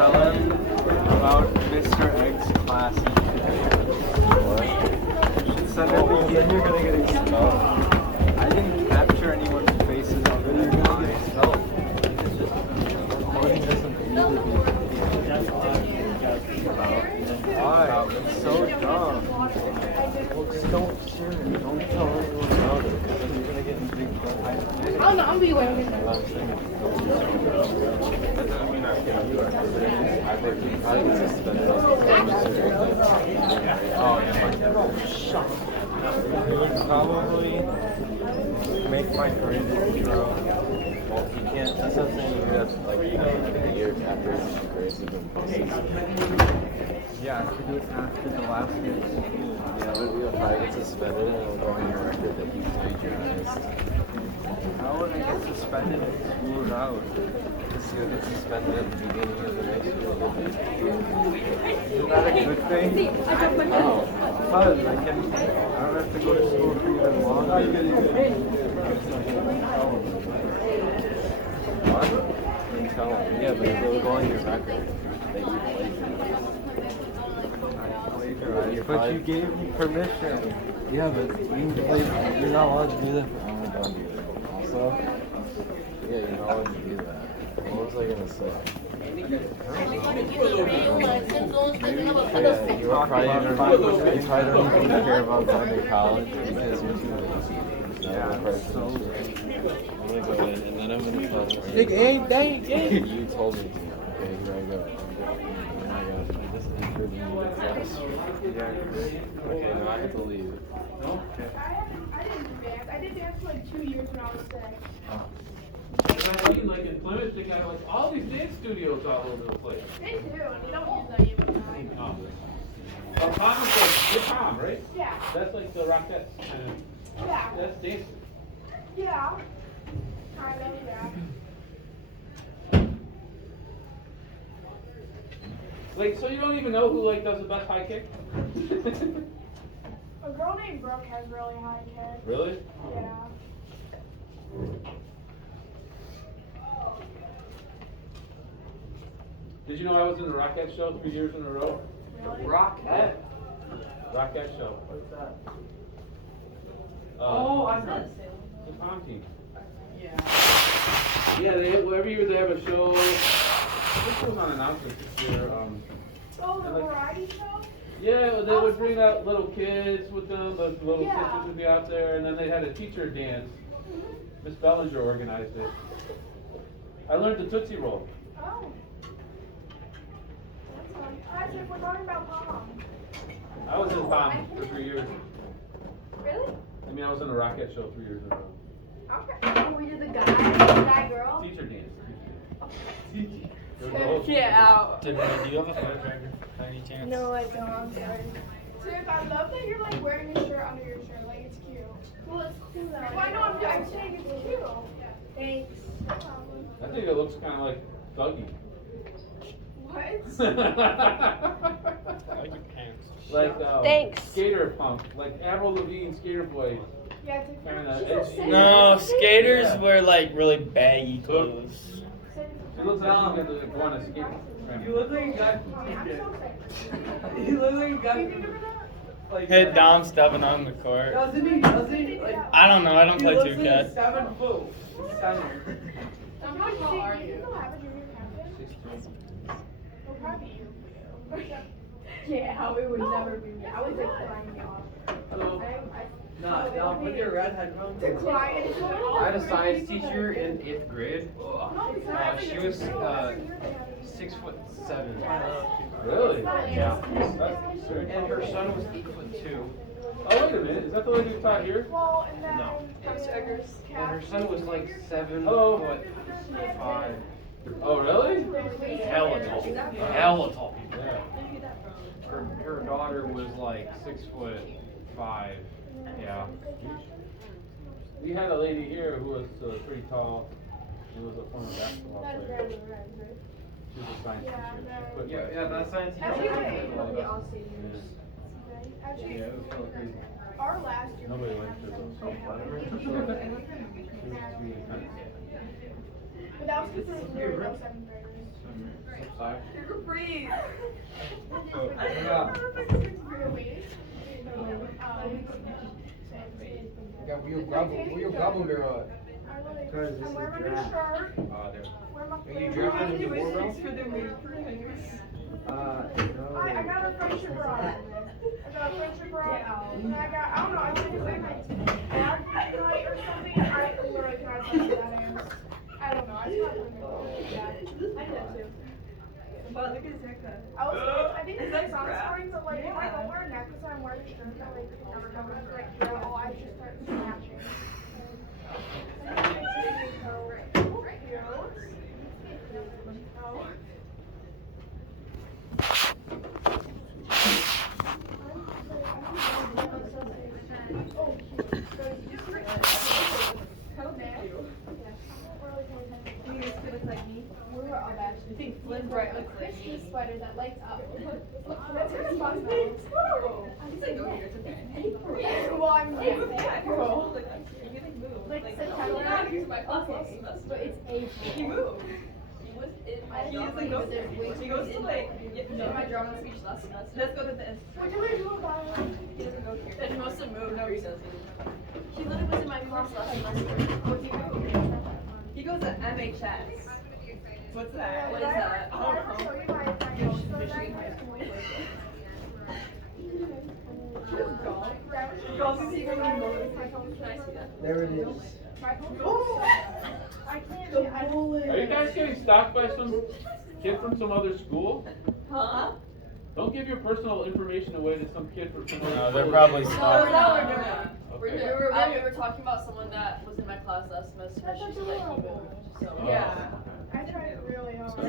tell him about Mr. Egg's classes. What? You should send him the Then you're gonna get expelled. I didn't capture anyone's faces on Then you're video. gonna get expelled. It's just recording doesn't usually be. Why? It's so dumb. Well, just don't share it. Don't tell anyone about it, because then you're gonna get in big trouble. Oh no, I'm being away. I'm saying it. That doesn't mean I can't do it. I get suspended. Oh, yeah. He would probably make my grade zero. Well, you can't. That's not saying you have like a year after your grades have been posted. Yeah, I could do it after the last day of school. Yeah, but you'll probably get suspended and it'll go on your record that you plagiarized. How would I get suspended and screwed out? Because you'll get suspended at the beginning of the next year. Isn't that a good thing? How? Because I don't have to go to school for even longer. What? You tell them. Yeah, but it'll go on your record that you plagiarized. But you gave me permission. Yeah, but you're not allowed to do that for don't do that. Also, yeah, you're not allowed to do that. What was I gonna say? Yeah, you probably don't even care about going to college because you're too lazy. Yeah, I'm gonna go in and then I'm gonna tell them. Nigga, ain't dang. You told me to. Okay, here I go. Oh my gosh, this is for the class. Okay, now I have to leave. I didn't do dance. I did dance for like 2 years when I was sick. And I've seen like in Plymouth, they got like all these dance studios all over the place. They do, and we don't use them even. Tom is like, you're Tom, right? Yeah, That's like the Rockettes kind of, yeah, that's dancing. yeah. Kind of, yeah. Like, so you don't even know who like does the best high kick? A girl named Brooke has really high kick. Really? Yeah. Did you know I was in the Rockette show 3 years in a row? Really? Rockette? Rockette show. What's that? I know. The Tom team. Yeah, every year they have a show. This was on announcement this year. Oh, the And, like, variety show? Yeah, they would bring out little kids with them, the little Yeah. sisters would be out there, and then they had a teacher dance. Miss Bellinger organized it. I learned the Tootsie Roll. Oh. That's fun. Alright, so if we're talking about prom. I was in Palm for 3 years. Really? I mean, I was in a Rockette show 3 years in a row. Okay. We did the guy girl. Teacher dance. Get out. Do you have a firecracker by any chance? No, I don't. I'm sorry. Tiff, I love that you're like wearing a shirt under your shirt. Like it's cute. Well, it's cool though. Well, I know I'm saying it's cute. Thanks. No problem. I think it looks kind of like Dougie. What? I like your pants. Like Thanks. Skater Punk, like Avril Lavigne, Skater Boy. Yeah, Tiff. Kinda She's edgy. a singer. No, She's a skaters Yeah. wear like really baggy clothes. singer. She looks like she's gonna go on a skate. You look like a guy. I'm so excited. You look like a Do you guy. remember that? Like, Hit Dom stepping on the court. Doesn't he? Like, I don't know. I don't he play looks 2K. like 7 foot. Center. How tall are you? Do you still have a junior captain? We're proud of you. Yeah, it would never be me. I was declining it off. Hello. Nah, put your red headphones. Declining. I had a science teacher in 8th grade. She was 6'7". Really? Yeah. That's serious. And her son was 8'2". Oh, wait a minute. Is that the lady who taught here? Well, and then No. And her son was like 7'5". Hello. Oh, really? Hella tall. Hella tall. Yeah. Her daughter was like 6'5". Yeah. We had a lady here who was pretty tall. She was a former basketball that's player. red, right? She was a science Yeah, teacher. that- She put, Yeah, that science teacher. Actually, was probably like- all seniors. Actually, Yeah, it was kind of crazy. our last year. Nobody we liked her, had though. some She was really kind of But that was because there was literally no 7th graders. Sorry. week. Where your gobble there at? I'm wearing my new shirt. Wearing my Are you flannel. drafting in the war belt? For the week. I got a friendship bra. I got a friendship bra. And I don't know, I think it's like my dad night or something. I literally cannot tell you that is. I don't know, I just got it. I did too. But look at his haircut. I think it's like sunscreen, so like if I don't wear a necklace and I'm wearing a shirt that like never comes like through all I just start snatching. You think Flynn Bright looks like me? Sweater that lights up. That's her response. He's like, go here, it's okay. Well, I'm April. You can move. Like September. Oh, here's my class last Okay, semester. but it's April. He moved. He was in my drama. He goes to like, in my drama speech last semester. Let's go to this. What do we do about it? He doesn't go here. Then he must have moved. No, he doesn't. She literally was in my class last semester. Oh, he moved. He goes to MHS. What's that? What is that? I don't know. Show you my notes for that. Michigan High School. Golf is even more. Can I see that? There it is. I can't. Are you guys getting stalked by some kid from some other school? Huh? Don't give your personal information away to some kid from some other No, school. they're probably No, stalking. no, we're doing Okay. we were talking about someone that was in my class last semester. She's like, he moved. So Oh. yeah. I tried really hard. So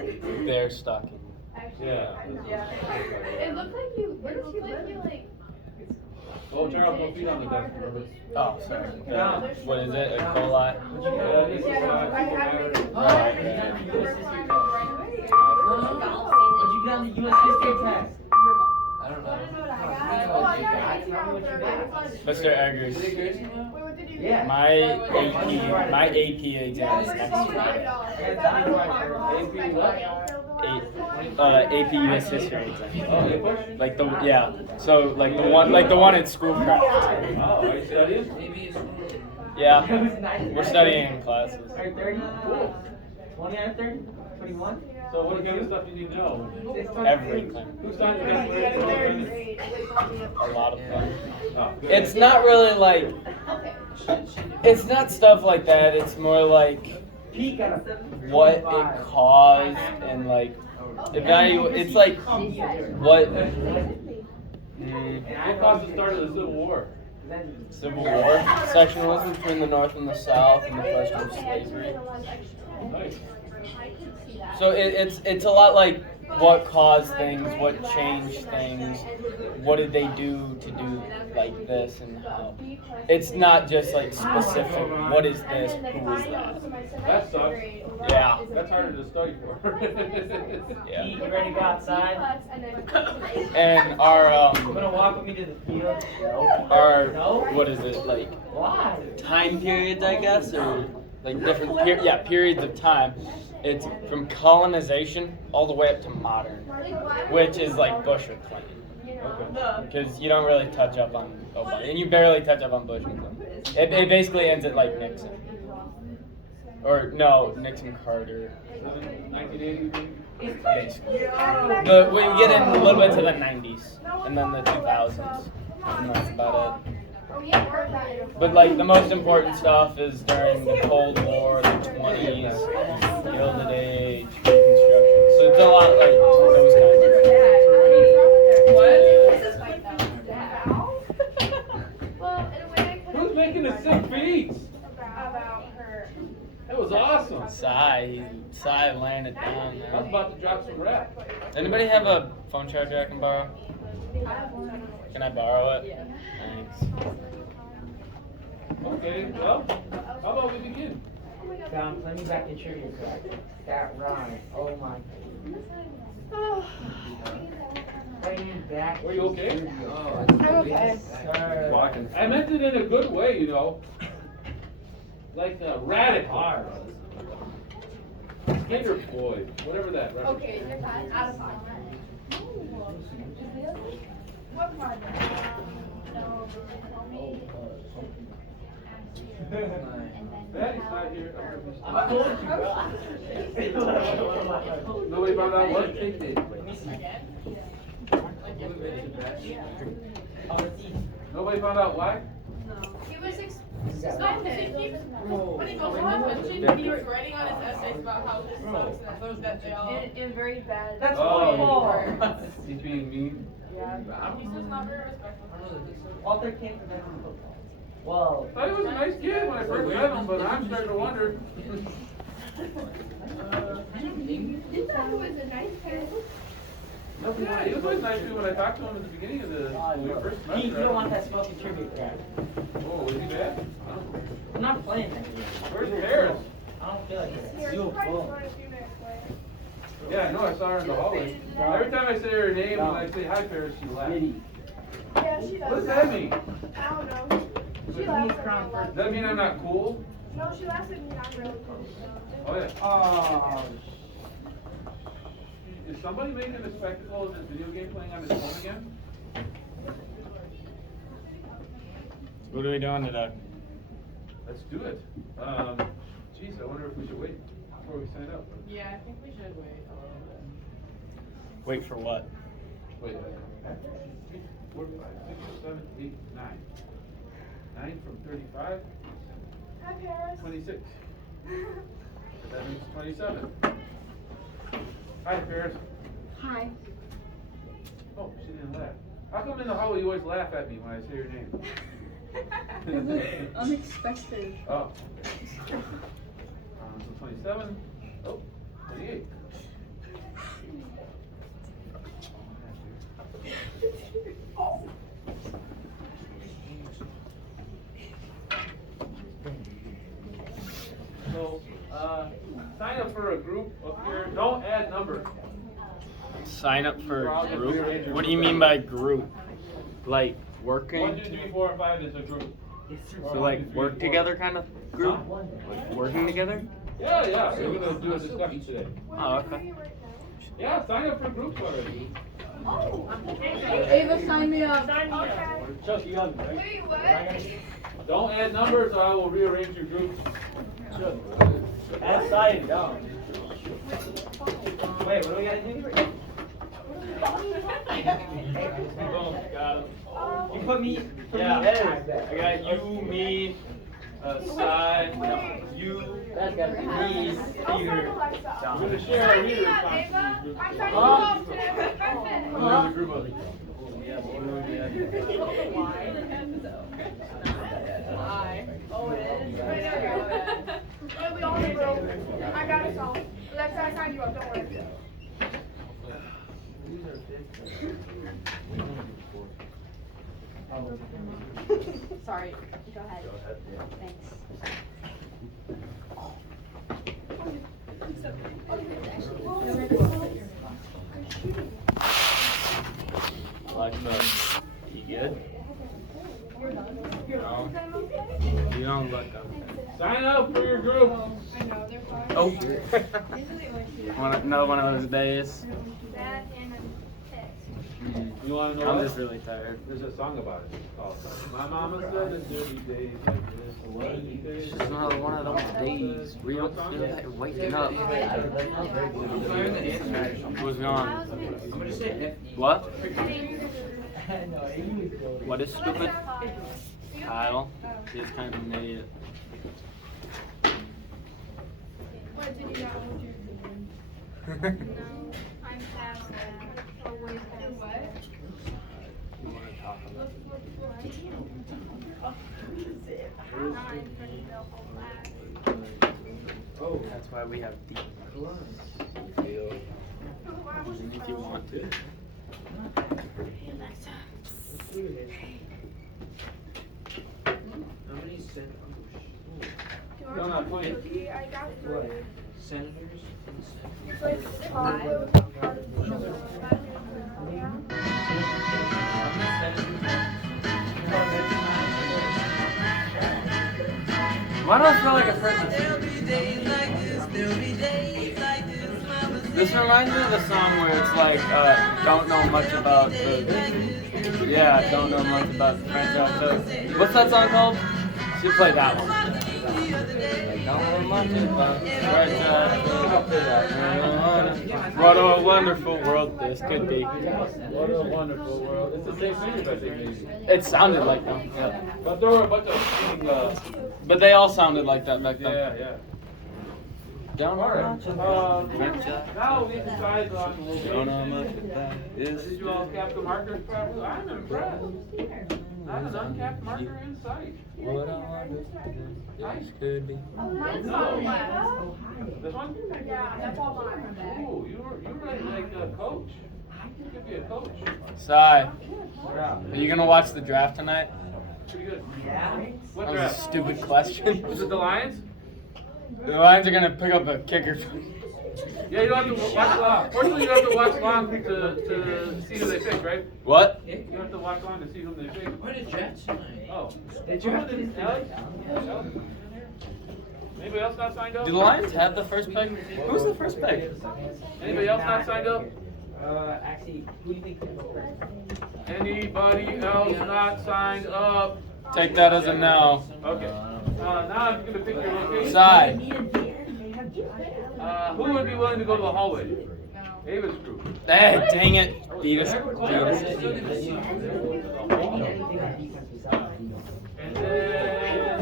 they're stalking. Actually, Yeah. I know. Yeah. It looked like you. It looked like you like. Oh, Charles, don't feed on the desk, remember? Oh, sorry. What is it? A coli? Yeah, this is, Yeah, no, I had matter. to. What'd you get on the US history test? I don't know. Oh, I got an 18 out of 30. Mr. Eggers, Wait, what did you get? Yeah. my AP exam is next week. AP US history exam. Oh, they pushed? Like so like the one at Schoolcraft. Oh, are you studying? Yeah, we're studying in classes. 30? 20 out of 30? 21? So what kind of stuff did you know? Everything. Who signed the declaration? A lot of them. Oh, good. It's not really like, it's not stuff like that. It's more like Peak at a what it caused and like evaluate. It's like what What caused the start of the Civil War? Civil War, sectionalism between the North and the South, and the question of slavery. Nice. So it's a lot like what caused things, what changed things, what did they do to do like this and how. It's not just like specific, what is this, who is that. That sucks. Yeah. That's harder to study for. Yeah. You ready to go outside? And our You wanna walk with me to the field? our No? what is it like Why? time periods, I guess, or like different periods of time. It's from colonization all the way up to modern, which is like Bush or Clinton, Okay. because you don't really touch up on Obama, and you barely touch up on Bush and Clinton. It basically ends at like Nixon, or no, Nixon Carter. 1980? Basically. We get in a little bit to the 90s, and then the 2000s, and that's about it. But like the most important stuff is during the Cold War, the 20s, Gilded Age, Reconstruction. So it's a lot like those Who's making the sick beats? About her. That was awesome. kinds. Sigh laying it down I was there. about to drop some rap. Anybody have a phone charger I can borrow? Can I borrow it? Thanks. Okay, well, how about we begin? Dom, let me back in trivia class. That rhyme. Oh my. Playing back. Are you okay? I'm okay. Yes, sir. I meant it in a good way, you know. Like radical. Kid or boy, whatever that reference Okay, is. you're fine. Out of time. What part? Maddie's not here. I told you, bro. Nobody found out what? Nobody found out why? He was Suspended. When he goes on detention, he was writing on his essays about how this sucks that they all. in very bad. That's Oh. words. He's being mean. He's just not very respectful. Walter came from that football. Well, I thought he was a nice kid when I first met him, but I'm starting to wonder. You thought he was a nice kid. Yeah, he was always nice to me when I talked to him at the beginning of the, when we first met. you don't want that smoking tribute crap. Oh, was he bad? I'm not playing that game. Where's Paris? I don't feel like it. Here, You'll try to pull. run a few minutes later. Yeah, I know, I saw her in the hallway. Every time I say her name and I say hi Paris, she laughs. Yeah, she does. What does that mean? I don't know. She laughs at me a lot. Does that mean I'm not cool? No, she laughs at me and I'm really cool. Oh yeah. Oh, Is somebody making a spectacle of this video game playing on his phone again? What are we doing today? Let's do it. Geez, I wonder if we should wait before we sign up. Yeah, I think we should wait a little bit. Wait for what? Wait. 3, 4, 5, 6, 7, 8, 9. 9 from 35, Hi, Paris. 26. That means 27. Hi, Paris. Hi. Oh, she didn't laugh. How come in the hallway you always laugh at me when I say your name? Unexpected. Oh. So 27. Oh, 28. So, sign up for a group up here. Don't add numbers. Sign up for a group? What do you mean by group? Like 1, working? 2, 3, 4, and 5 is a group. So like work together kind of group? Like working together? Yeah, yeah. We're gonna do a discussion today. Oh, okay. Yeah, sign up for groups already. Ava, sign me up. Chuck, you got it, Wait, what? Don't add numbers or I will rearrange your groups. add side down. Wait, what do we gotta do? Boom, got him. You put me. Yeah, I got you, me, Sai, you, That's gotta be me, Peter. We're gonna share our Sign reader me up, responsibilities. Ava. I'm signing you up today. There's a group of you. Why? Oh, it is? Wait, there we go. Wait, we all in a group. I got us all. Let's sign you up, don't worry. Sorry, go ahead. Thanks. like the, you good? No, you don't look up. Sign up for your group. I know, they're fine. Oh. Usually Another one of those days. that and a text. You wanna know I'm what? just really tired. There's a song about it. It's called My Mama Said It's Dirty Days Like This. It's just another one of those days where you don't feel like you're waking up. Who's gone? What? What is stupid? Kyle. He's kind of an idiot. What did you know? No, I'm past that. Or way past what? You want to talk about it? Oh, that's why we have deep gloves. If you want to. No, not playing. I got three. Senators? It's like five. Why do I feel like a friend? There'll be days like this, there'll be days This reminds me of the song where it's like, don't know much about the. Yeah, don't know much about the French Chateau. What's that song called? Should play that one. Don't know much about the French Chateau. What a wonderful world this could be. What a wonderful world. It's the same singer, I think, maybe. It sounded like them. Yeah. But there were a bunch of singing, But they all sounded like that back then. yeah. Don't know Alright, much about the French now we decide on Don't know location. much about this. Did you all cap the markers properly? I'm impressed. Not an uncapped marker in sight. What a wonderful this could be. Mine's No. not left. This one? Yeah, that's all mine. Ooh, you're like a coach. You could be a coach. Sai, are you gonna watch the draft tonight? Pretty good. Yeah. What That was a draft? stupid question. Is it the Lions? The Lions are gonna pick up a kicker. Yeah, you don't have to watch long. Fortunately, you don't have to watch long to see who they pick, right? What? You don't have to watch long to see who they pick. What a Jets tonight. Oh. Did you have to? Alex? Anybody else not signed up? Do the Lions have the first pick? Who's the first pick? Anybody else not signed up? Actually, who do you think can go first? Anybody else not signed up? Take that as a no. Okay. Now I'm gonna pick your location. Sai. Who would be willing to go to the hallway? Ava's group. Eh, dang it. Beat us. And then,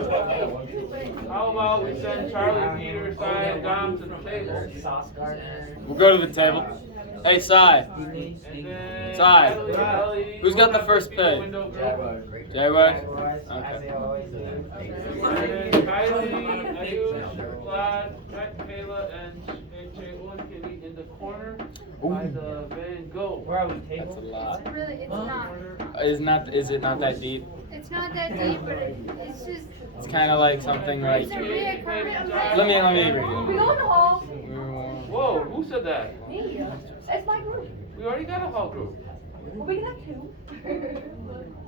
how about we send Charlie, Peter, Sai, and Dom to the table? Sauce Gardner. We'll go to the table. Hey, Sai. And then Sai. Ellie, Who's got the first pick? window group. J-Rod? As they always do. And then Kylie, Ayush, Vlad, Matt, Kayla, and Jay-Owen can be in the corner by the Van Gogh. Where are we? That's a Table? lot. Really, it's not. Is it not that deep? It's not that deep, but it's just. It's kind of like something like. It's a reoccurring. Let me read We it. go in the hall. Whoa, who said that? Me. It's my group. We already got a hall group. Well, we can have two.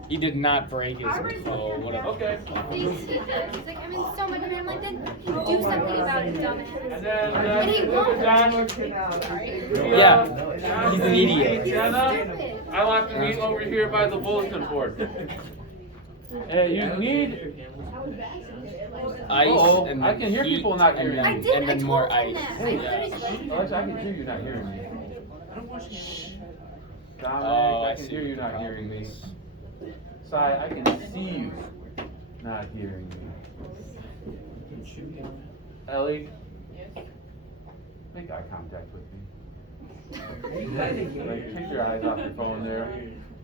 He did not break his control. Whatever. Okay. He's like, I'm in so much of it. I'm like, then do something about it, dumbass. And then And he won't. Josh, Yeah, he's an idiot. Jenna, I want to meet over here by the bulletin board. You need. Ice Uh-oh, and I can hear heat people not and hearing then, I me. did. and I then told more him ice. that. Yeah. Alexa, I can hear you not hearing me. Dominic, Oh, I I can see hear what you the not problem hearing me. is. Sai, I can see you not hearing me. Ellie? Make eye contact with me. Like, take your eyes off your phone there.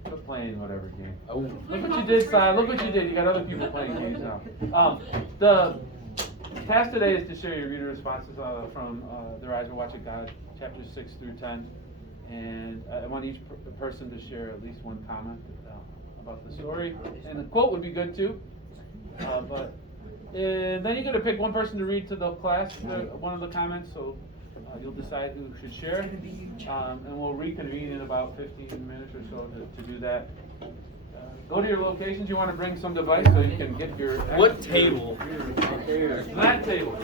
Quit playing whatever game. Oh. Look what you did, Sai. Look what you did. You got other people playing games now. The task today is to share your reader responses from The Rise of Watching God, chapters 6 through 10. And I want each person to share at least one comment about the story. And the quote would be good too. But then you're going to pick one person to read to the class one of the comments. So you'll decide who should share. And we'll reconvene in about 15 minutes or so to do that. Go to your locations. You want to bring some device so you can get your... What table? That table.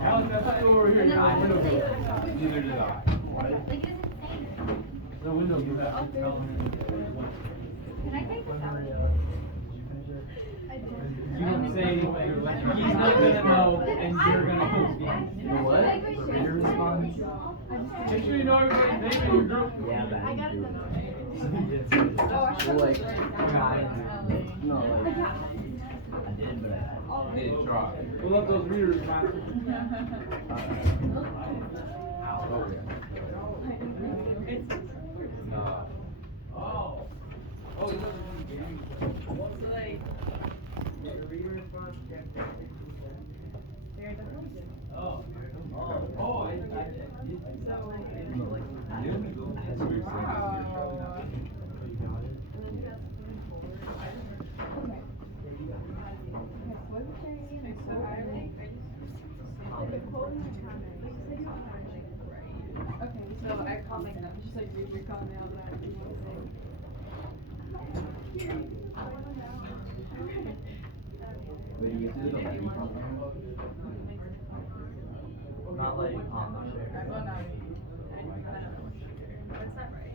Alex, I thought you were over here. Neither did I. The window, you have to tell him. Can I take this out? You don't say anything, you're like, he's not gonna know, and you're gonna host me. What? The reader response? Make sure you know everybody's name in your group. Yeah, but I got them. Oh, I should like, no, like, I did, but I didn't try. Pull up those reader responses. Oh, he doesn't. I'll make that. Just like read your comment out loud. What you want to say. Wait, you get to do the levy problem? Not like on the share. Well, no. That's not right.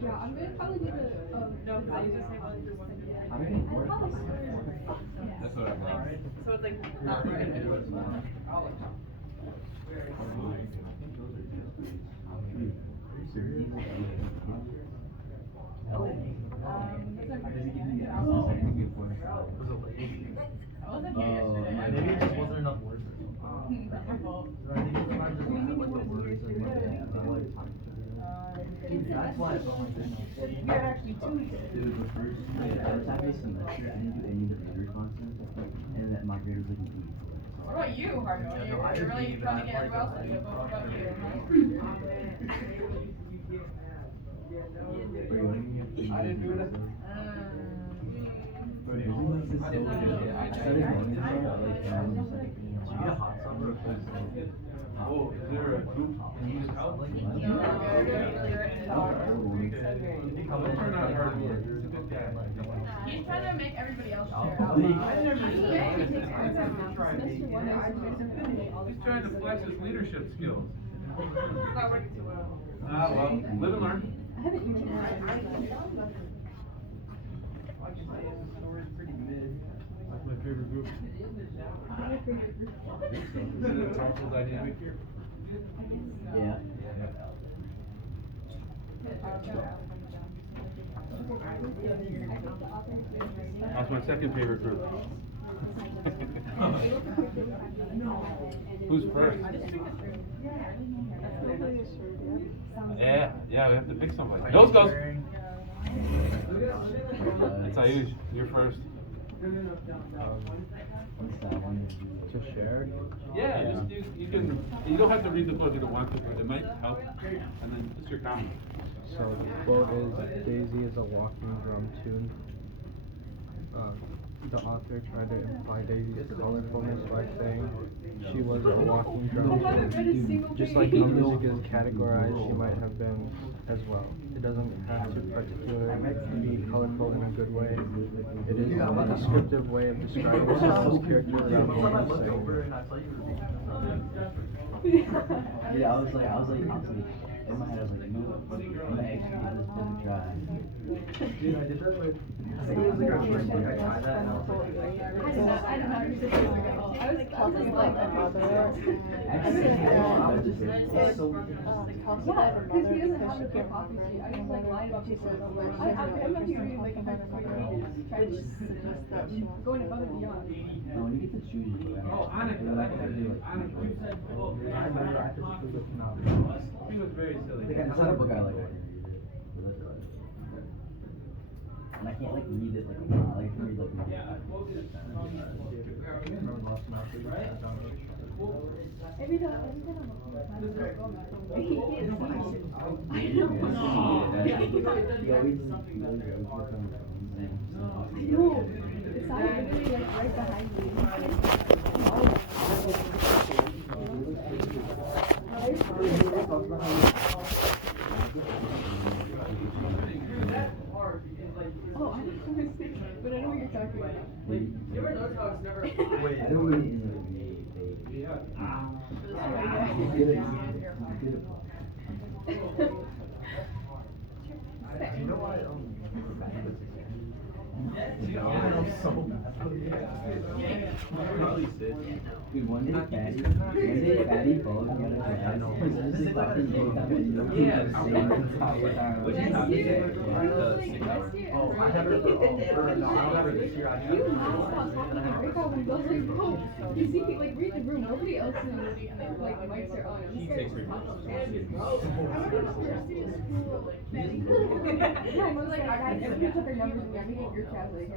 Yeah, I'm gonna probably do the, No, because I usually say one through one. I'm getting bored. That's what I meant. So it's like not right. Maybe it just wasn't enough words or something. I think it's not just like the words and like that's why I felt like this. we are actually two. Dude, the first half of the semester, I didn't do any of the reader content, and that my grade was like an 8. What about you, Hardo? Yeah, You're, no, I you're really didn't trying to even get everyone else to do it, but what about you? I didn't do that. But it was just so good. I started going to it, like, and I was just like, you know, I hot summer or something. Oh, is there a group? Can you just help? Like, No, you're ready to talk. Don't turn out hard work. You're a good guy. He's trying to make everybody else share. He's trying to flex his leadership skills. It's not working too well. Ah, well, live and learn. I haven't used That's my favorite group. Is it a thoughtful dynamic here? Yeah. That's my second favorite group. Who's first? Yeah, we have to pick somebody. Nose goes. It's Ayush, you're first. What's that one? To share? Yeah, you don't have to read the book if you don't want to, but it might help. And then just your comment. So the quote is, Daisy is a walking drum tune. The author tried to imply Daisy's colorfulness by saying she was a walking drum tune. Just like how music is categorized, she might have been as well. It doesn't have to particularly be colorful in a good way. It is a descriptive way of describing someone's character without being saying. Yeah, I was like, in my head, I was like, no, I'm gonna actually give this thing a try. Dude, I did that with, I think it was like our first week, I tried that, and I was like, I did not use it. I was just like, actually, I was just like, it's so weird. yeah, because he doesn't have a good coffee sheet. I just like lied about people. I'm not here reading like a hard copy reading. Try to just going above and beyond. No, when you get to choose, you go. Oh, Annika, Like, I do like, Annika, you said, oh, I remember after she was looking out. he was very silly. Like, it's not a book I like. And I can't like read it like a lot. Like I can read like maybe 5 books. Every time I'm it's not literally like right behind me. Oh, I don't know, but I know what you're talking about. You ever notice how it's never wait, I don't really in the you know why dude, one day Fatty followed me on a class. This is fucking game that was oh, I have it for no, I don't have it this year. I have it. You see, like, read the room, nobody else knows, like, mics are on. He takes her. Yeah, I was like, everybody took our numbers and we get your chat, like,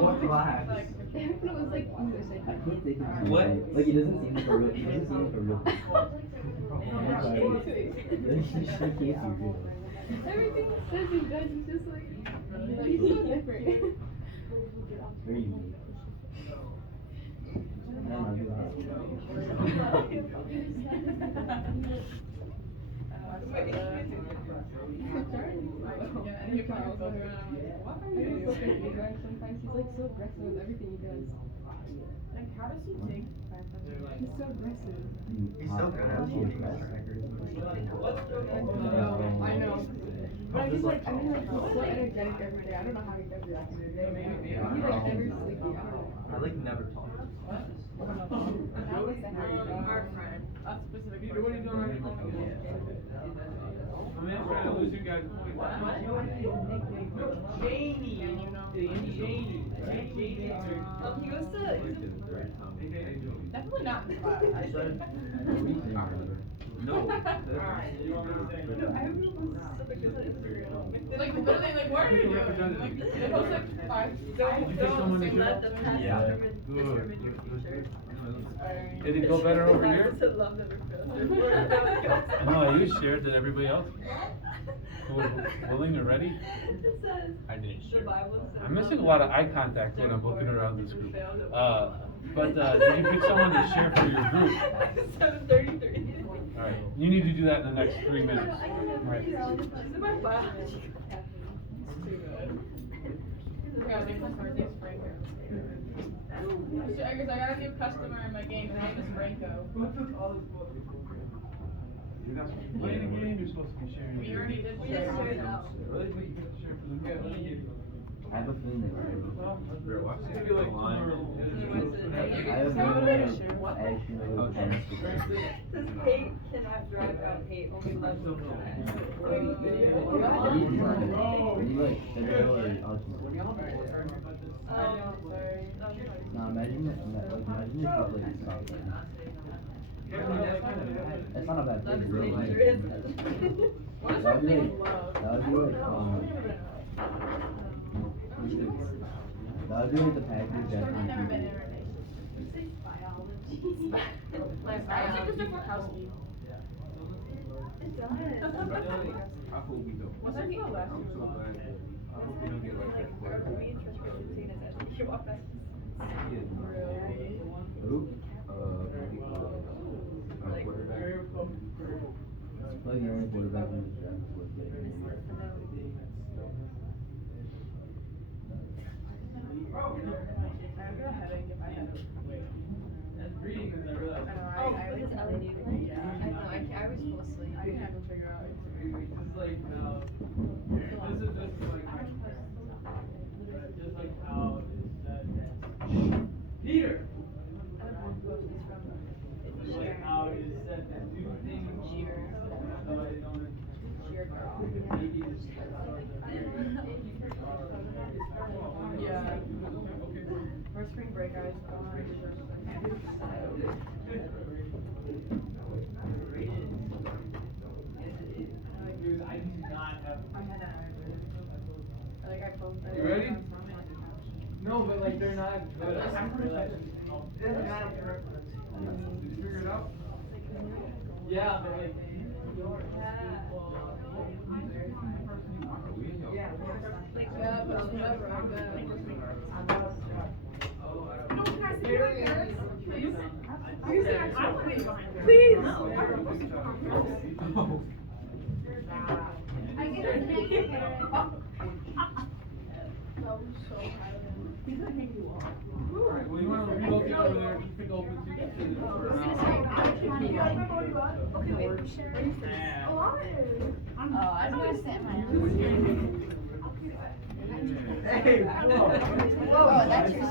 What class? it was like English, I I think. can't take it. What? Like it doesn't seem like a real. It doesn't seem like a real. She can't be real. Everything he says and does is just like, he's so different. Very unique. I don't know, Sometimes he's like so aggressive with everything he does. Like, how does he take 500? He's so aggressive. He's so good at keeping us I know. But I just like, I mean, like, he's so energetic every day. I don't know how he does it after the day. He like never sleepy. I don't know. I like never talk. That was the Our friend. a specific Peter, what are you doing on your phone again? I'm not trying to lose you guys. Janie. He goes to. Definitely not in the class. No. Like literally, like what are you doing? Like they post like 5. Someone to Let the past Yeah. determine your future. Did it go better over here? To love never fails. No, you shared that everybody else who was willing or ready. It says. I didn't The Bible says. I'm missing a lot of eye contact when I'm looking around this group. But did you pick someone to share for your group? 7:33. All right, you need to do that in the next 3 minutes. Right. This is my biology. It's too good. Yeah, my customer name's Franco. I got a new customer in my game. His name is Franco. You're not supposed to play the game, you're supposed to be sharing. We already did share it out. Really? But you get to share for the group. I have a feeling they will. I feel like tomorrow. I have a feeling actually will Says hate cannot drive out hate, only love will. Now imagine if you like stop it. That's not a bad thing, really. That would be like, the package that I've never been in a I think it's different house. It does. I hope we don't. What's our goal last I'm so glad. I hope we don't get like that. Who? Quarterback. Like the only quarterback in the draft was getting. I would get a headache if I had a Reading is I realize. I was LED. Yeah. I was full asleep. I can't even figure out. It's like, this is like, just like how is that, Peter! Just like how it is said to do things. So I don't. Cheer girl. Maybe it's Yeah. For spring break, I was going on. Dude, I do not have. You ready? No, but like they're not good. Did you figure it out? Yeah, but like. Yeah, but whatever, I'm good. Please. I get a snake. Alright, well, you wanna relocate over there, just pick open two. Okay, wait. A lot. Oh, I don't want to sit my own. Hey, whoa. Oh, that's your seat.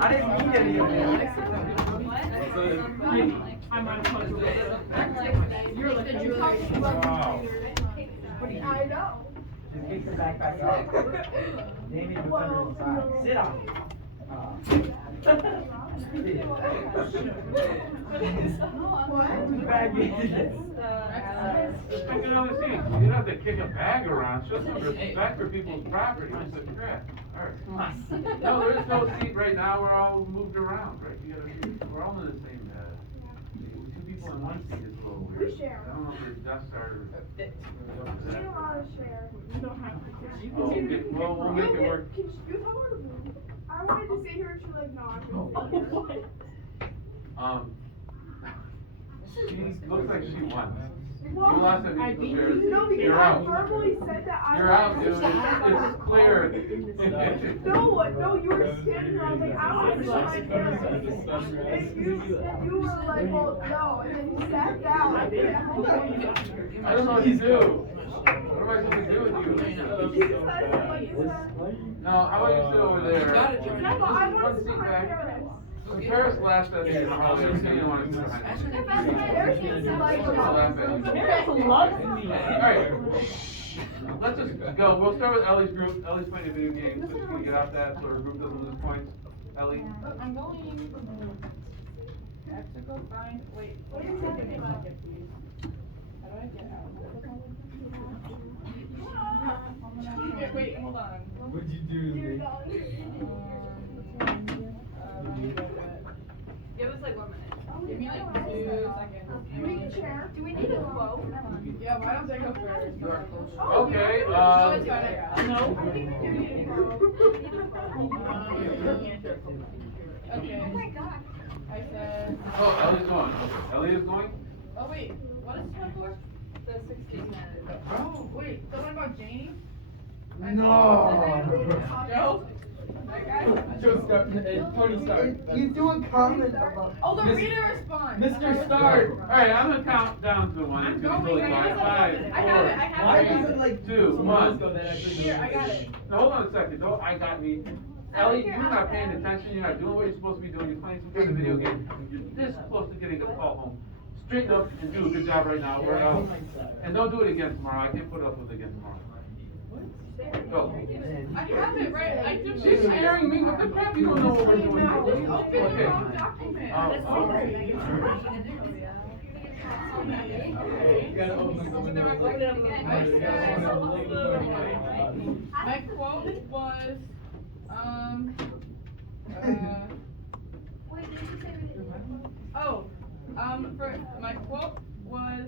I didn't mean any of that. I'm on You're like the jewelry. Wow. I know. Just get your backpack up. Damien was under the side. Sit on it. I can only see, you don't have to kick a bag around, show some respect for people's property, it's a crap. Alright. No, there is no seat right now, we're all moved around, right? You gotta, we're all in the same, two people in one seat is a little weird. We share. I don't know if there's Death Star. We don't want to share. You don't have to. Oh, okay, well, we'll make it work. You have to. I wanted to sit here and she's like, no, I couldn't sit here. She looks like she won. Well, You lost at musical chairs. no, because You're I out. verbally said that I You're out, dude. It's clear. No, you were standing there, I was like, I want to sit right there. And you were like, well, no, and then you sat down. I I don't know what to do. What am I supposed to do with you? No, how about you sit over there? I want One to sit seat right back. there. Paris laughed at me in the hallway, so you don't want to sit behind me. If that's my hair, she's like, She'll laugh at me. Paris loves me. Alright. Let's just go. We'll start with Ellie's group. Ellie's playing a video game, so she's gonna get off that so her group doesn't lose points. Ellie. I'm going. I have to go find. Wait, what do you take a name again, please? How do I get out? Wait, hold on. What'd you do, Give us like 1 minute. Give me like 2 seconds. Do we need a chair? Do we need a quote? Yeah, why don't I go first? You are close. Okay, No, it's fine. No. I think you need a quote. Okay. Oh my god. I said. Oh, Ellie's going. Okay. Ellie is going? Oh wait, what is it for? The 16th. Oh wait, the one about Janie? Joe? That guy? Joe Stark, Tony Stark. You do a comment about. Oh, the reader response. Mr. Stark. Alright, I'm gonna count down to 1 and 2 until it's I 5, have it, I have Why it. does it like 2, 1. Here, I got it. Now hold on a second. Don't I got me. Ellie, you're not paying attention. You're not doing what you're supposed to be doing. You're playing some kind of video game. You're this close to getting a call home. Straighten up and do a good job right now, or else. And don't do it again tomorrow. I can't put up with it again tomorrow. Go. I have it right. I just. She's scaring me. What the crap? You don't know what we're doing. I just opened the Okay. wrong document. Oh, You gotta open Open the wrong document. My quote was, Wait, did you say for my quote was.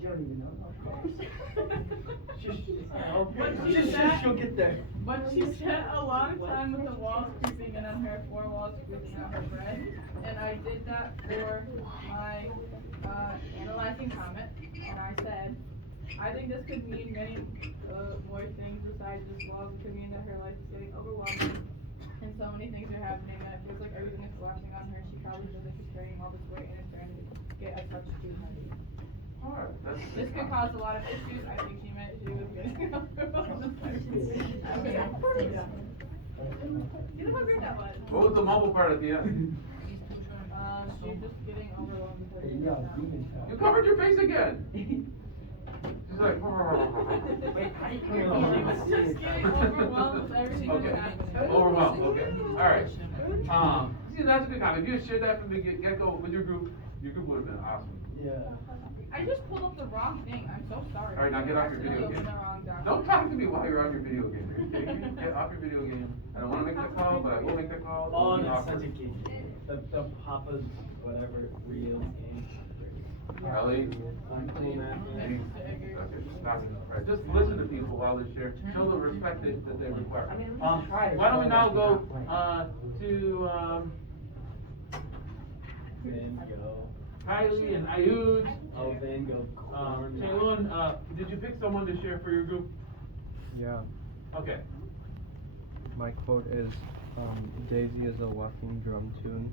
You don't even know. She'll get there. But she spent a lot of time with the walls creeping in on her, 4 walls creeping on her bread. And I did that for my analyzing comment. And I said, I think this could mean many more things besides just walls. It could mean that her life is getting overwhelming. And so many things are happening that it feels like everything is collapsing on her. She probably feels like she's carrying all this weight and it's starting to get a touch too heavy. This could cause a lot of issues. I think she meant she was getting overwhelmed. You know how great that was? What was the mumble part at the end? She's just getting overwhelmed. You covered your face again. She's like. She was just getting overwhelmed with everything that was Okay. happening. Overwhelmed. Okay. All right. See, that's a good comment. If you had shared that from the get-go with your group would have been awesome. Yeah. I just pulled up the wrong thing. I'm so sorry. All right, now get off your video I game. opened the wrong document. Don't talk to me while you're on your video game. Are you kidding me? Get off your video game. I don't want to make the call, but I will make the call. Oh, It'll be that's such awkward. a good game. The Papa's whatever real game. Ellie? I'm cool, man. Okay, stop it. All right, just listen to people while they share. Show the respect that they require. Why don't we now go to Van Gogh. Kylie and Ayud. Oh, Van Gogh. Taylor, did you pick someone to share for your group? Yeah. Okay. My quote is, Daisy is a walking drum tune.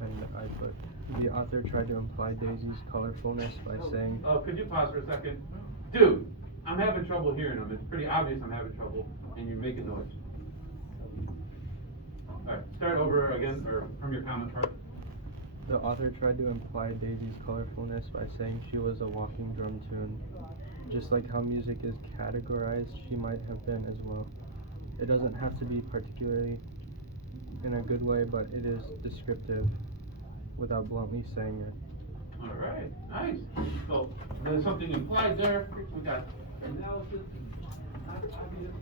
And I put, the author tried to imply Daisy's colorfulness by saying, Could you pause for a second? Dude, I'm having trouble hearing them. It's pretty obvious I'm having trouble, and you're making noise. Alright, start over again, or from your comment part. the author tried to imply Daisy's colorfulness by saying she was a walking drum tune. Just like how music is categorized, she might have been as well. It doesn't have to be particularly in a good way, but it is descriptive without bluntly saying it. Alright, nice. So, there's something implied there. We got analysis and obvious.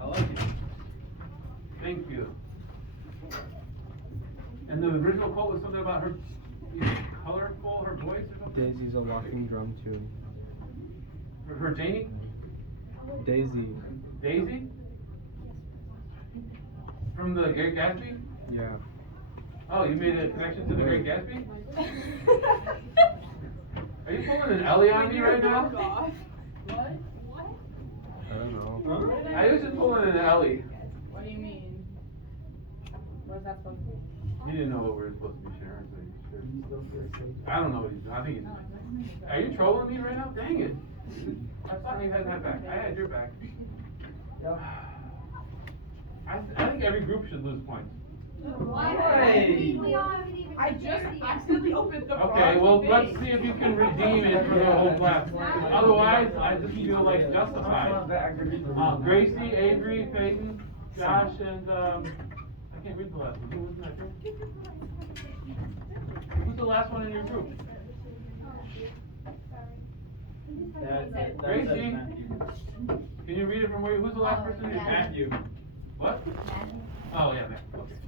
I like it. Thank you. And the original quote was something about her being colorful, her voice or something? Daisy's a walking drum tune. Her Janie? Daisy. Daisy? From the Great Gatsby? Yeah. Oh, you made a connection to the Great Gatsby? Are you pulling an Ellie on me right now? What? I don't know. I was just pulling an Ellie. What do you mean? What is that supposed to be? He didn't know what we were supposed to be sharing, so he shared. I don't know what he's doing. I think he's. Are you trolling me right now? Dang it. I thought you had that back. I had your back. I think every group should lose points. I accidentally opened the Okay, wrong well, thing. let's see if you can redeem it for the whole class. Otherwise, I just feel like justified. Gracie, Avery, Peyton, Josh, and, I can't read the last one. Who was in that group? Who's the last one in your group? Gracie, can you read it from where, who's the last person in your group? Matthew. What? Oh, yeah, Matt, okay.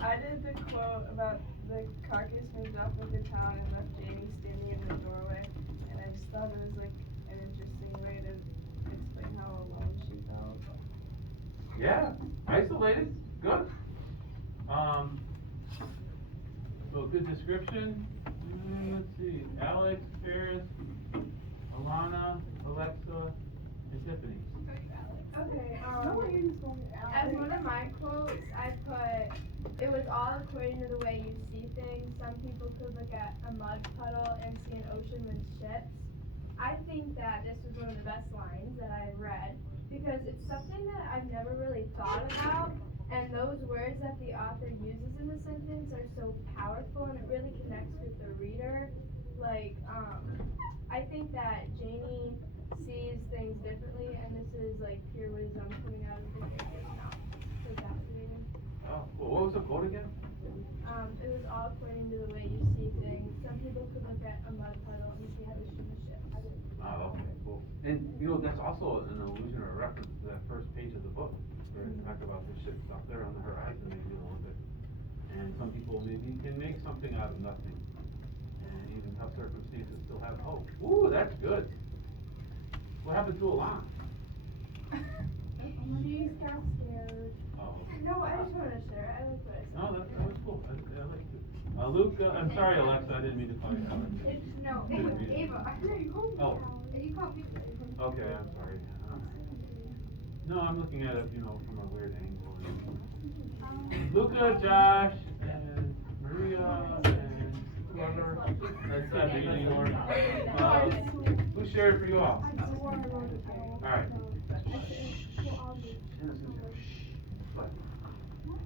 I did the quote about the carcass moved off of the town and left Jamie standing in the doorway, and I just thought it was like an interesting way to explain how alone she felt. Yeah, isolated, good. So good description. Let's see, Alex, Paris, Alana, Alexa, and Tiffany. Okay, as one of my quotes, I put, it was all according to the way you see things. Some people could look at a mud puddle and see an ocean with ships. I think that this was one of the best lines that I read because it's something that I've never really thought about, and those words that the author uses in the sentence are so powerful and it really connects with the reader. Like, I think that Janie sees things differently, and this is like pure wisdom coming out of the character's mouth. So fascinating. Oh, well, what was the quote again? It was all according to the way you see things. Some people could look at a mud puddle and see how they shoot the ship. Oh, okay, cool. And, you know, that's also an allusion or a reference to that first page of the book, where they talk about the ships out there on the horizon, they deal with it. And some people maybe can make something out of nothing, and even tough circumstances still have hope. Ooh, that's good. What happened to Alana? She's got scared. Oh, okay. No, I just wanted to share. I like what I said. No, that was cool. I liked it. Luke, I'm sorry, Alexa, I didn't mean to call you Alex. No, it was Ava. I heard you called me Oh. Alex. You called me Ava. Okay, I'm sorry. No, I'm looking at it, you know, from a weird angle. Luca, Josh, and Maria, and whoever. That's not big anymore. Who shared for you all? Alright.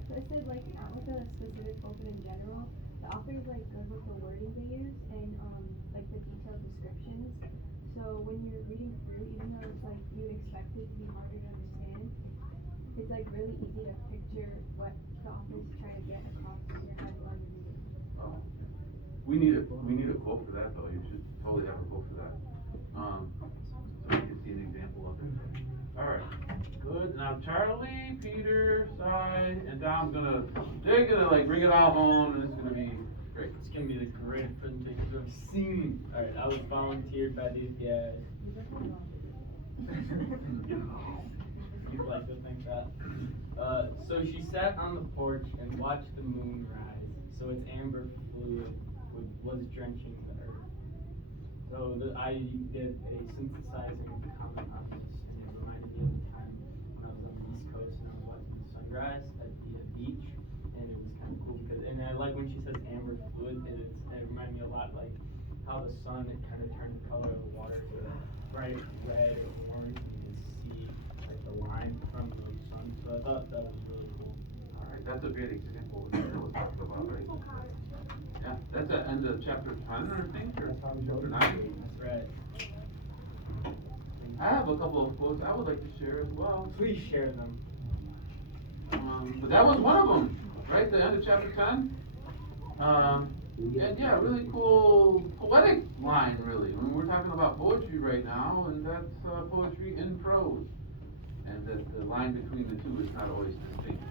So I said like not with a specific book, but in general, the author's like good with the wording they use and like the detailed descriptions. So when you're reading through, even though it's like you expect it to be harder to understand, it's like really easy to picture what the author's trying to get across in your head while you're reading. Oh. We need a quote for that though. You should totally have a quote for that. So you can see an example of it. Alright. Good. Now Charlie, Peter, Cy, and Dom's they're gonna like bring it all home, and it's gonna be great. It's gonna be the greatest presentation I've seen. Alright, I was volunteered by these guys. You like to think that. So she sat on the porch and watched the moon rise. So its amber fluid was drenching the earth. So I did a synthesizing comment on this, and it reminded me of the time when I was on the East Coast and I was watching the sunrise at the beach, and it was kind of cool because, and I like when she says amber fluid, it reminded me a lot like how the sun, it kind of turned the color of the water to bright red or orange, and you can see like the line from the sun. So I thought that was really cool. Alright, that's a great example of what we're talking about, right? Yeah, that's the end of chapter 10, I think, or chapter 9. That's right. I have a couple of quotes I would like to share as well. Please share them. But that was one of them, right? The end of chapter 10. And yeah, really cool poetic line, really. I mean, we're talking about poetry right now, and that's poetry in prose. And that the line between the two is not always distinct.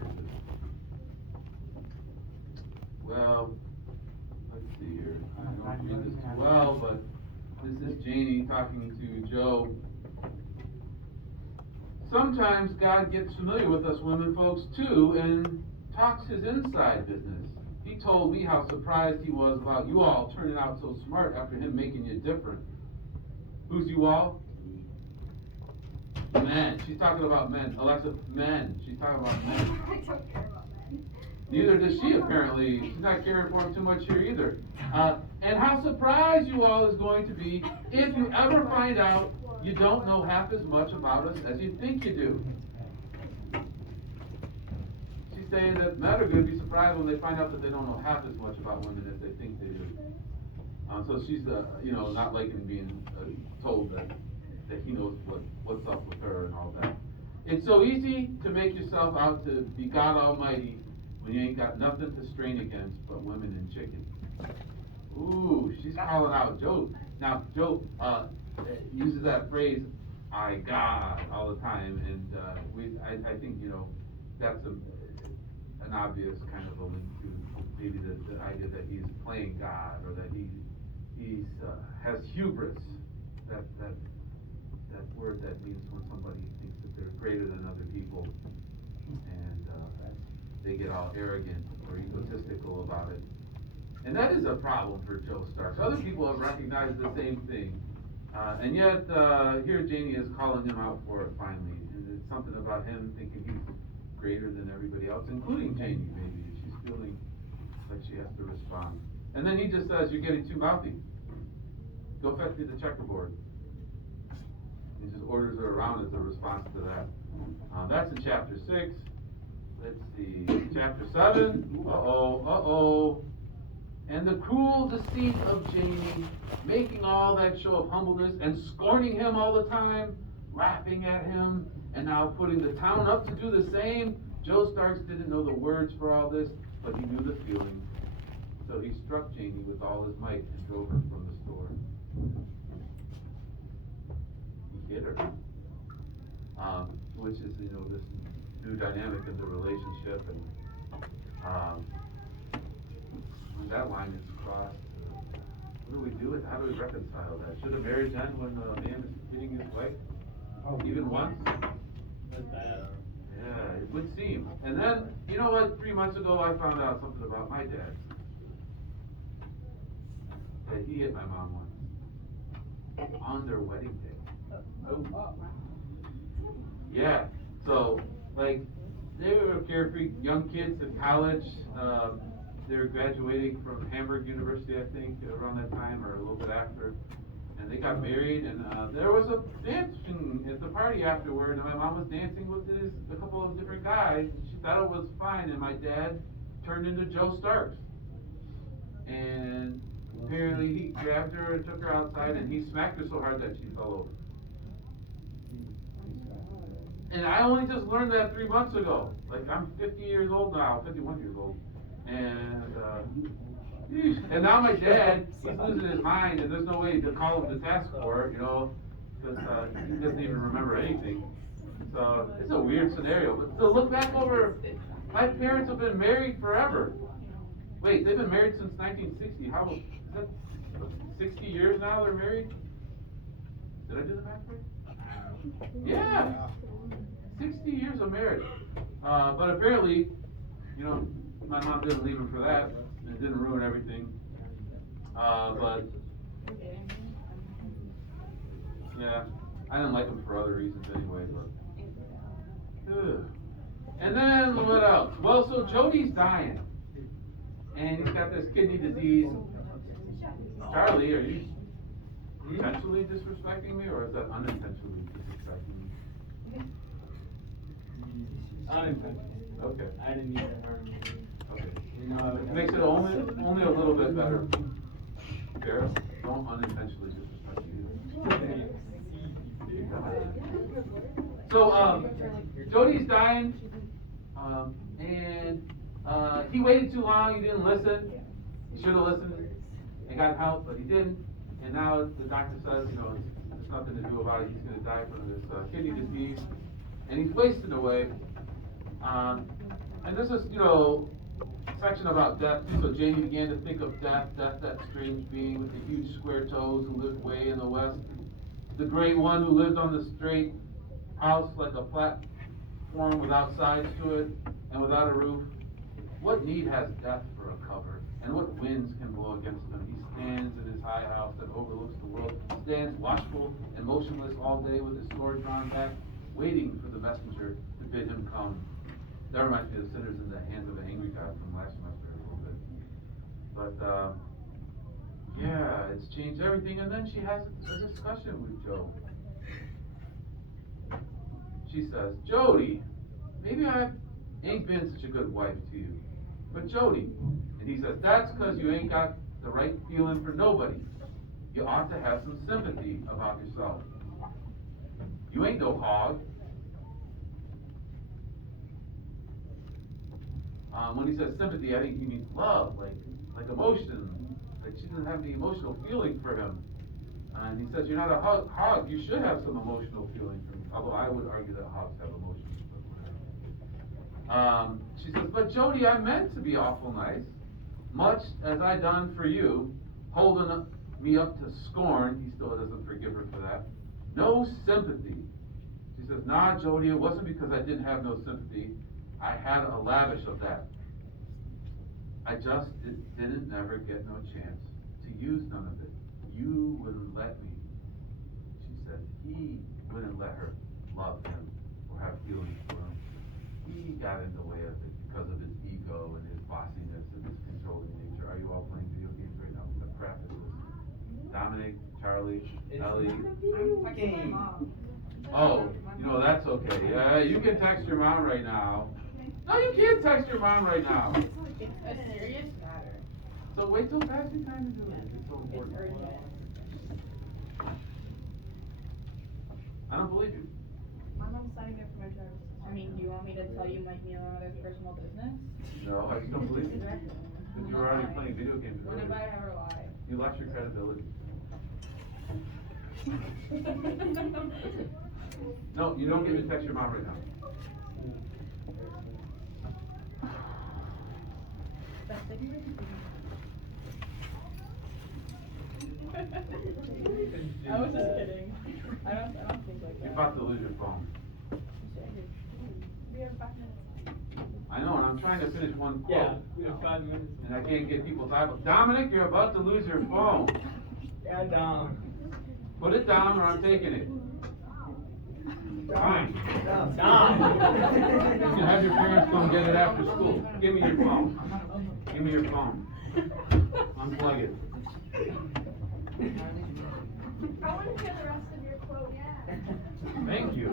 Well, let's see here. I don't read this too well, but this is Janie talking to Joe. sometimes God gets familiar with us women folks too and talks his inside business. He told me how surprised he was about you all turning out so smart after him making you different. Who's you all? Men. She's talking about men. Alexa, men. She's talking about men. I don't care about men. Neither does she, apparently. She's not caring for him too much here either. And how surprised you all is going to be if you ever find out you don't know half as much about us as you think you do. She's saying that men are going to be surprised when they find out that they don't know half as much about women as they think they do. So she's, not liking being told that he knows what's up with her and all that. It's so easy to make yourself out to be God Almighty when you ain't got nothing to strain against but women and chicken. Ooh, she's calling out Job. Now, Job uses that phrase, I God, all the time, and I think, that's an obvious kind of a link to maybe the idea that he's playing God, or that he has hubris, that word that means when somebody thinks that they're greater than other people, and they get all arrogant or egotistical about it. And that is a problem for Joe Starks. Other people have recognized the same thing. And yet, here Janie is calling him out for it finally. And it's something about him thinking he's greater than everybody else, including Janie, maybe. She's feeling like she has to respond. And then he just says, you're getting too mouthy. Go fetch me the checkerboard. He just orders her around as a response to that. That's in chapter 6. Let's see. Chapter 7. Uh-oh. And the cruel deceit of Janie, making all that show of humbleness and scorning him all the time, laughing at him, and now putting the town up to do the same. Joe Starks didn't know the words for all this, but he knew the feeling. So he struck Janie with all his might and drove her from the store. He hit her. Which is, this new dynamic of the relationship. And when that line is crossed, what do we do with? How do we reconcile that? Should a marriage end when a man is hitting his wife? Even once? That's bad. Yeah, it would seem. And then, you know what? 3 months ago, I found out something about my dad. That he hit my mom once on their wedding day. Oh. Yeah. So, they were carefree young kids in college. They were graduating from Hamburg University, I think, around that time or a little bit after. And they got married, and there was a dancing at the party afterward, and my mom was dancing with a couple of different guys. She thought it was fine, and my dad turned into Joe Starks. And apparently he grabbed her and took her outside, and he smacked her so hard that she fell over. And I only just learned that 3 months ago. I'm 50 years old now, 51 years old. And now my dad, he's losing his mind, and there's no way to call him to task for it, because he doesn't even remember anything. So it's a weird scenario. But to look back over, my parents have been married forever. Wait, they've been married since 1960. How is that? 60 years now they're married? Did I do the math right? Yeah, 60 years of marriage. But apparently, my mom didn't leave him for that. It didn't ruin everything. But yeah, I didn't like him for other reasons anyway. But and then what else? Well, so Jody's dying, and he's got this kidney disease. Charlie, are you intentionally disrespecting me, or is that unintentionally disrespecting me? Unintentional. Okay. I didn't mean to harm you. Okay. It makes it only a little bit better. Gareth, don't unintentionally disrespect you. So, Jody's dying, and he waited too long. He didn't listen. He should have listened and got help, but he didn't. And now the doctor says, there's nothing to do about it. He's going to die from this kidney disease, and he's wasting away. And there's this, section about death. So Jamie began to think of death, that strange being with the huge square toes who lived way in the west, the great one who lived on the straight house like a platform without sides to it and without a roof? What need has death for a cover? And what winds can blow against him? He stands in his high house that overlooks the world, stands watchful and motionless all day with his sword drawn back, waiting for the messenger to bid him come. That reminds me of Sinners in the Hands of an Angry God from last semester a little bit. But, yeah, it's changed everything. And then she has a discussion with Joe. She says, Jody, maybe I ain't been such a good wife to you. But Jody, and he says, that's because you ain't got the right feeling for nobody. You ought to have some sympathy about yourself. You ain't no hog. When he says sympathy, I think he means love, like emotion. Like she doesn't have any emotional feeling for him. And he says, you're not a hog. You should have some emotional feeling for me. Although I would argue that hogs have emotions. She says, but Jody, I meant to be awful nice. Much as I done for you, holding me up to scorn. He still doesn't forgive her for that. No sympathy. She says, nah, Jody, it wasn't because I didn't have no sympathy. I had a lavish of that. I just didn't never get no chance to use none of it. You wouldn't let me. She said he wouldn't let her love him or have feelings for him. He got in the way of it because of his ego and his bossiness and his controlling nature. Are you all playing video games right now? What crap is this? Dominic, Charlie, Ellie. Game. Oh, you know, that's okay. Yeah, you can text your mom right now. No, you can't text your mom right now. It's a serious matter. So wait till fasting time to do it. It's so important. It's urgent. I don't believe you. My mom's signing up for my driver's. I mean, do you want me to tell you my other personal business? No, I just don't believe you. Exactly. Because you were already playing video games When have I earlier. ever lied? You lost your credibility. No, you don't get to text your mom right now. I was just kidding. I don't think like that. You're about to lose your phone. We have 5 minutes. I know, and I'm trying to finish one quote. Yeah, we have 5 minutes. And I can't get people's eyeballs. Dominic, you're about to lose your phone. Yeah, Dom. Put it down or I'm taking it. Fine. Dom. You can have your parents come get it after school. Give me your phone. Give me your phone. Unplug it. I want to hear the rest of your quote. Thank you.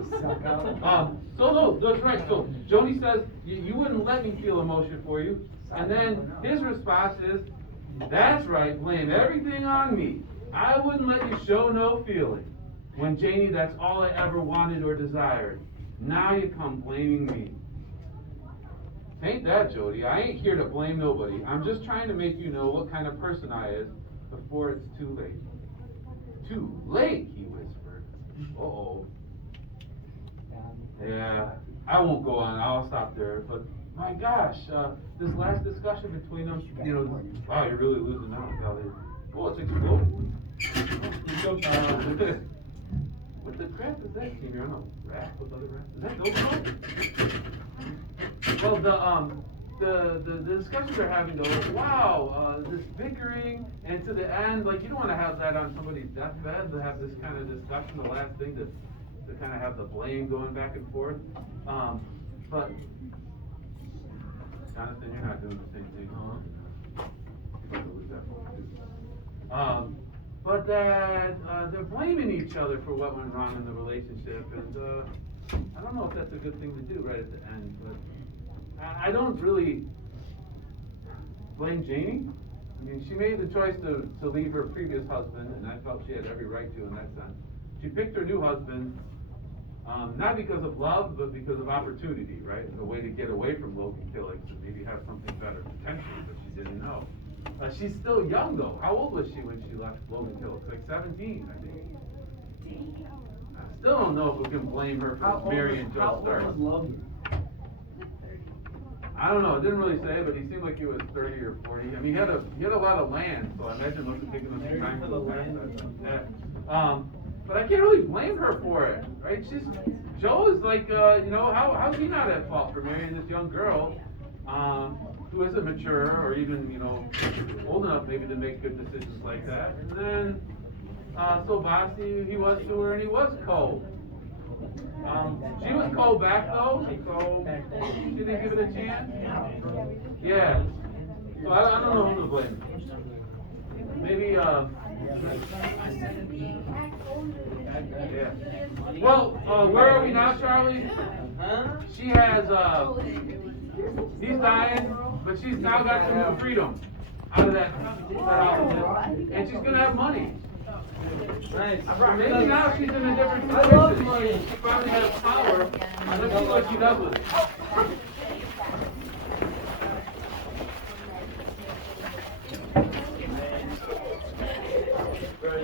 So no, that's right. So Jody says, you wouldn't let me feel emotion for you. And then his response is, that's right, blame everything on me. I wouldn't let you show no feeling. When Janie, that's all I ever wanted or desired. Now you come blaming me. Ain't that, Jody? I ain't here to blame nobody. I'm just trying to make you know what kind of person I is before it's too late. Too late, he whispered. Uh-oh. Yeah, I won't go on. I'll stop there. But my gosh, this last discussion between them, wow, you're really losing out, Kelly. Oh, it's exploding. What the crap is that? You're on a raft with other rafts? Is that GoPro? Well, the discussions they're having though, wow, this bickering, and to the end, like you don't want to have that on somebody's deathbed to have this kind of discussion. The last thing to kind of have the blame going back and forth. But Jonathan, you're not doing the same thing. You're about to lose that phone too. But that they're blaming each other for what went wrong in the relationship, and I don't know if that's a good thing to do right at the end. But I don't really blame Janie. I mean, she made the choice to leave her previous husband, and I felt she had every right to in that sense. She picked her new husband, not because of love, but because of opportunity, right? A way to get away from Logan Tillix and maybe have something better potentially, but she didn't know. She's still young though. How old was she when she left Logan Tillix? Like 17, I think. I still don't know if we can blame her for marrying Joe Stark. How old was Logan? I don't know. It didn't really say, but he seemed like he was 30 or 40. I mean, he had a lot of land, so I imagine it must have taken him some time For to the pass land. that. Yeah. But I can't really blame her for it, right? Joe is like, you know, how's he not at fault for marrying this young girl who isn't mature or even, you know, old enough maybe to make good decisions like that? And then, so bossy he was to her, and he was cold. She was cold back though, so she didn't give it a chance. Yeah. So I don't know who to blame. Maybe, yeah. Well, where are we now, Charlie? She has, he's dying, but she's now got some freedom out of that office. And she's gonna have money. Nice. Maybe now she's in a different position. I love money. She finally has power. And let's see what she does with it.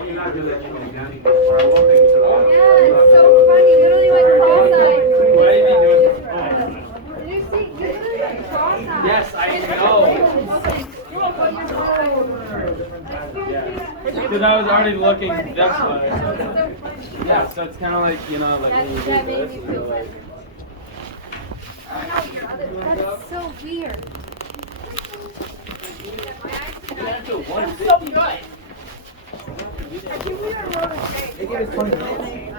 You're not really that funny, Danny. Or I won't take you to the hospital. Yeah, it's so funny. Literally went cross-eyed. Why are you doing? Did you see? You literally went cross-eyed. Yes, I know. Because I was already looking this way. Yeah, so it's kind of like, you know, like when you do That made this. me feel better. That's so weird. So good. I think we are rolling. They gave us 20 minutes.